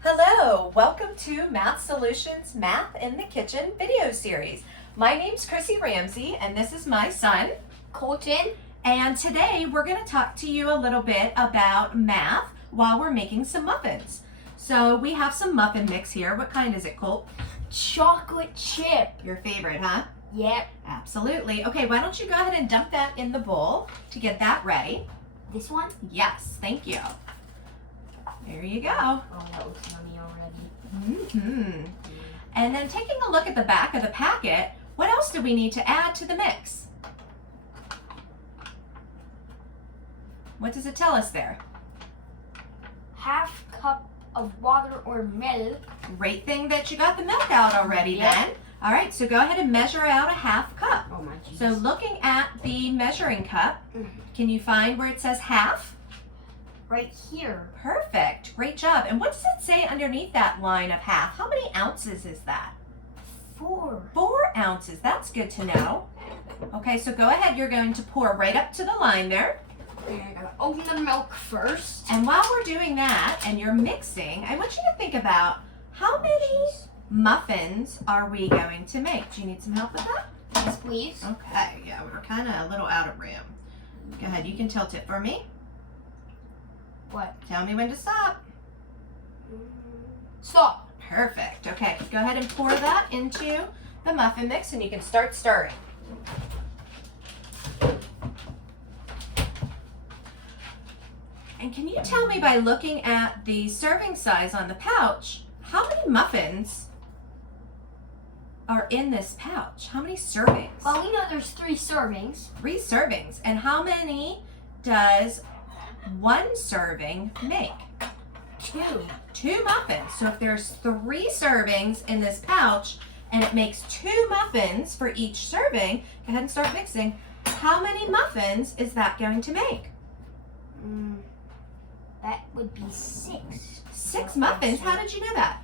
Hello, welcome to Math Solutions Math in the Kitchen video series. My name's Chrissy Ramsey and this is my son, Colton. And today we're going to talk to you a little bit about math while we're making some muffins. So we have some muffin mix here. What kind is it, Colt? Chocolate chip. Your favorite, huh? Yep. Absolutely. Okay, why don't you go ahead and dump that in the bowl to get that ready. This one? Yes, thank you. There you go. Oh, that looks yummy already. Mm-hmm. And then taking a look at the back of the packet, what else do we need to add to the mix? What does it tell us there? Half cup of water or milk. Great thing that you got the milk out already then. All right, so go ahead and measure out a half cup. Oh my Jesus. So looking at the measuring cup, can you find where it says half? Right here. Perfect, great job. And what does it say underneath that line of half? How many ounces is that? 4. 4 ounces, that's good to know. Okay, so go ahead, you're going to pour right up to the line there. And I gotta open the milk first. And while we're doing that and you're mixing, I want you to think about how many muffins are we going to make? Do you need some help with that? Yes, please. Okay, yeah, we're kind of a little out of room. Go ahead, you can tilt it for me. What? Tell me when to stop. Stop. Perfect. Okay, go ahead and pour that into the muffin mix and you can start stirring. And can you tell me by looking at the serving size on the pouch, how many muffins are in this pouch? How many servings? Well, we know there's 3 servings. 3 servings. And how many does 1 serving make? 2. 2 muffins. So if there's 3 servings in this pouch and it makes 2 muffins for each serving, go ahead and start mixing. How many muffins is that going to make? That would be 6. 6 muffins? How did you know that?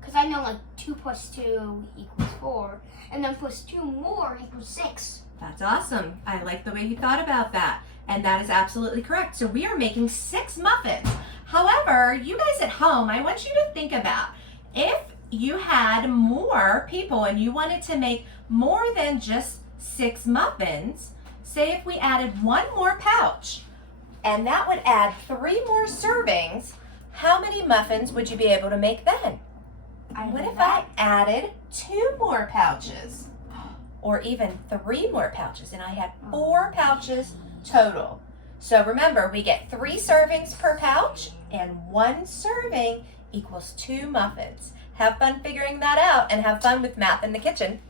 Because I know like 2 plus 2 equals 4. And then plus 2 more equals 6. That's awesome. I like the way you thought about that. And that is absolutely correct. So we are making 6 muffins. However, you guys at home, I want you to think about if you had more people and you wanted to make more than just 6 muffins, say if we added 1 more pouch and that would add 3 more servings, how many muffins would you be able to make then? What if I added 2 more pouches or even 3 more pouches and I had 4 pouches total? So remember, we get 3 servings per pouch and 1 serving equals 2 muffins. Have fun figuring that out and have fun with math in the kitchen.